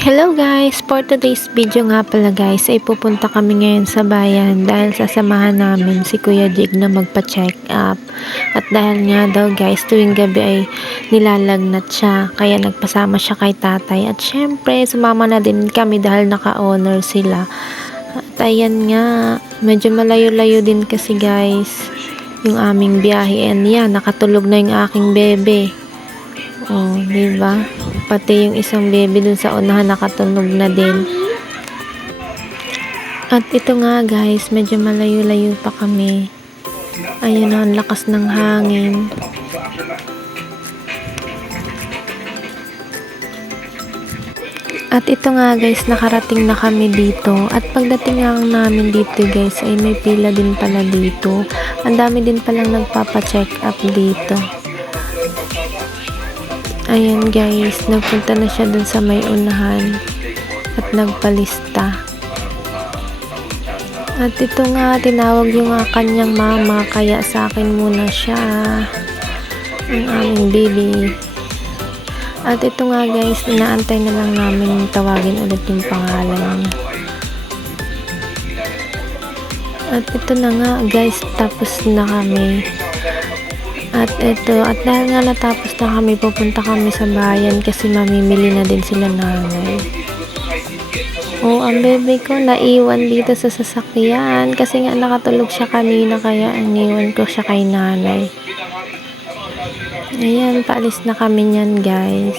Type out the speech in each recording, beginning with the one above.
Hello guys! For today's video nga pala guys ay pupunta kami ngayon sa bayan dahil sasamahan namin si Kuya Jig na magpa-check up. At dahil nga daw guys tuwing gabi ay nilalagnat siya kaya nagpasama siya kay tatay. At syempre sumama na din kami dahil naka-honor sila. At ayan nga, medyo malayo-layo din kasi guys yung aming biyahe. And yan, nakatulog na yung aking bebe. Oh, diba? Pati yung isang baby dun sa unahan nakatunog na din. At ito nga guys, medyo malayo-layo pa kami. Ayun na, ang lakas ng hangin. At ito nga guys, nakarating na kami dito. At pagdating nga namin dito guys, ay may pila din pala dito. Ang dami din palang nagpapa-check up dito. Ayan guys, nagpunta na siya dun sa may unahan at nagpalista. At ito nga, tinawag yung kanyang mama, kaya sa akin muna siya, ang aming baby. At ito nga guys, inaantay na lang namin tawagin ulit yung pangalan niya. At ito na nga guys, tapos na kami. At ito, at dahil nga natapos na kami, pupunta kami sa bayan kasi mamimili na din sila nanay. Oh, ang bebe ko naiwan dito sa sasakyan kasi nga nakatulog siya kanina kaya iniwan ko siya kay nanay. Ayan, paalis na kami niyan guys.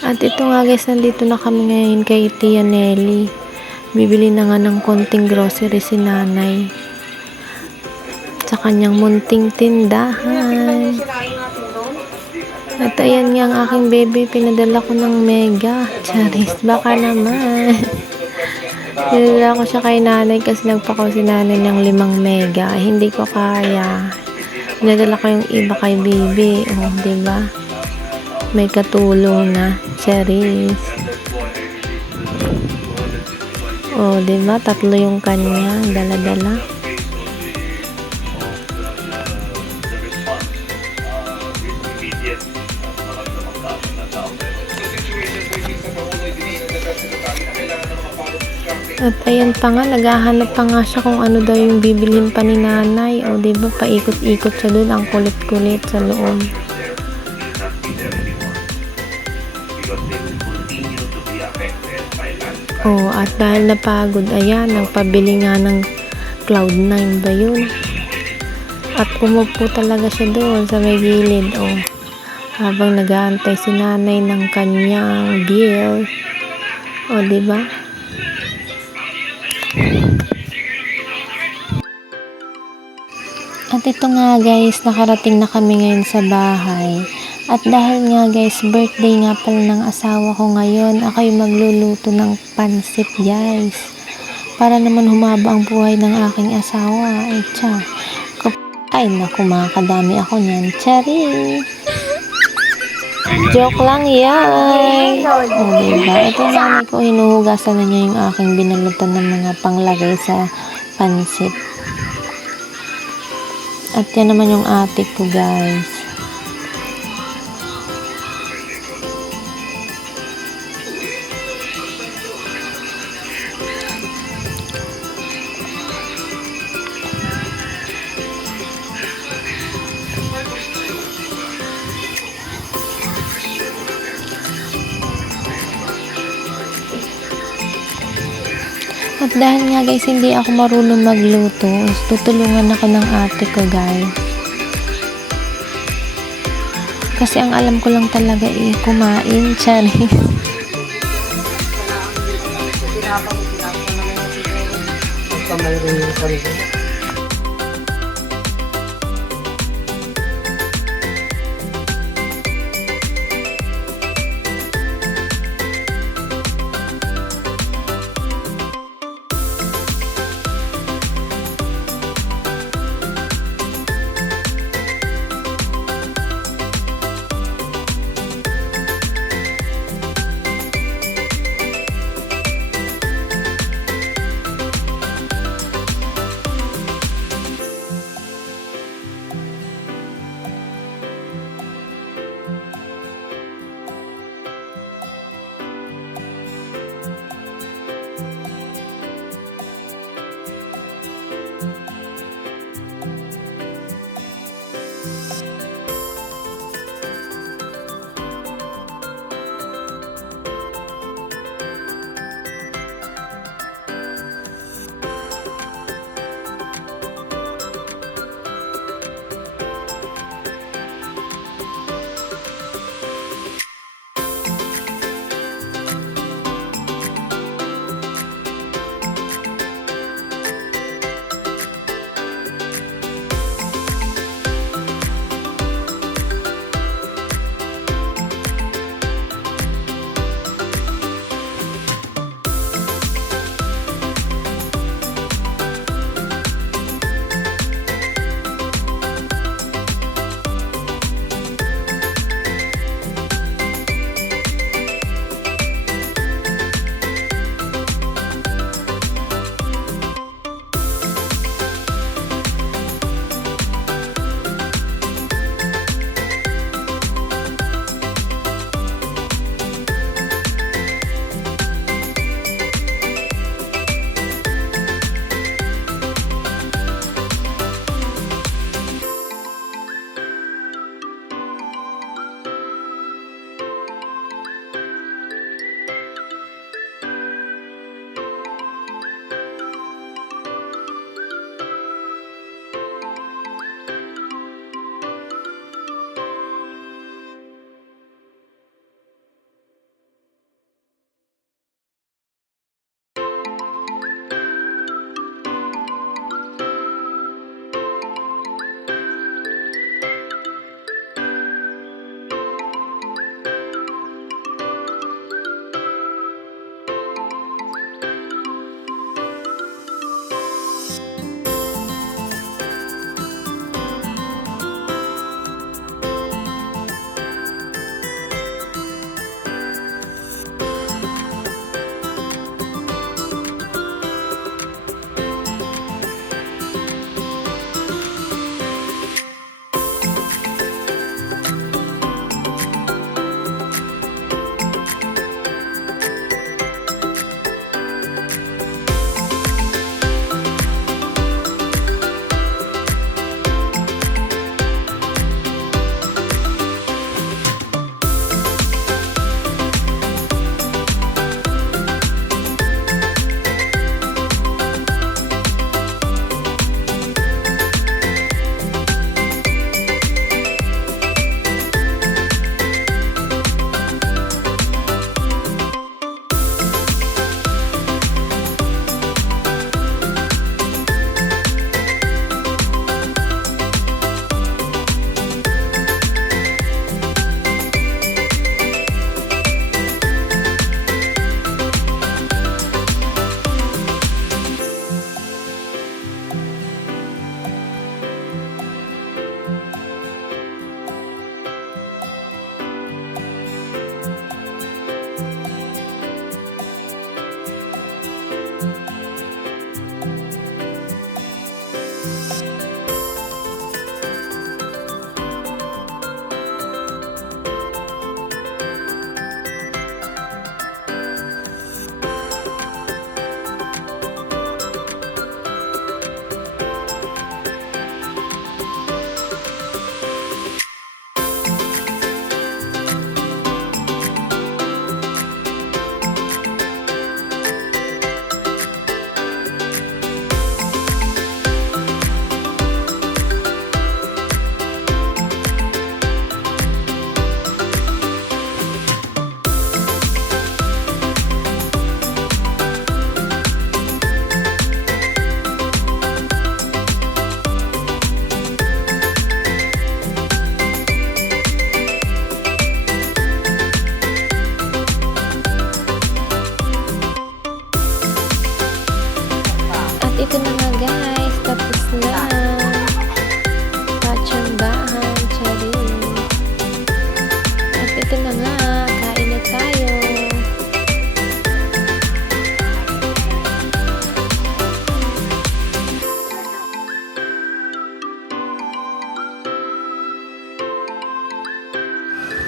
At ito nga guys, nandito na kami ngayon kay Tia Nelly. Bibili na nga ng konting grocery si nanay sa kanyang munting tindahan. At ayan nga ang aking baby, pinadala ko ng mega. Charis, baka naman. Pinadala ko siya kay nanay kasi nagpakaw si nanay ng 5 mega. Hindi ko kaya. Pinadala ko yung iba kay baby. Oh, diba? May katulong na. Charis. Oh, diba? 3 yung kanya. Dala-dala. At ayan pa nga, naghahanap pa nga siya kung ano daw yung bibilhin pa ni nanay. O, diba? Paikot-ikot siya dun. Ang kulit-kulit sa loob. Oh, at dahil napagod, ayan, nagpabili nga ng Cloud9 ba yun? At umupo talaga siya doon sa may gilid, oh. Habang nag-aantay si nanay ng kanyang bill. Oh, diba? At ito nga guys, nakarating na kami ngayon sa bahay. At dahil nga guys, birthday nga pala ng asawa ko ngayon, ako yung magluluto ng pansit guys. Para naman humaba ang buhay ng aking asawa. Ay naku, makakadami ako niyan. Charis! Joke lang yan! O diba? Ito yung nanay ko, hinuhugasan na niya yung aking binalutan ng mga panglagay sa pansit. At yan naman yung ate ko guys. At dahil nga guys, hindi ako marunong magluto, tutulungan ako ng ate ko guys. Kasi ang alam ko lang talaga kumain, Charis.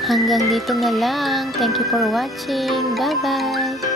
Hanggang dito na lang. Thank you for watching. Bye-bye!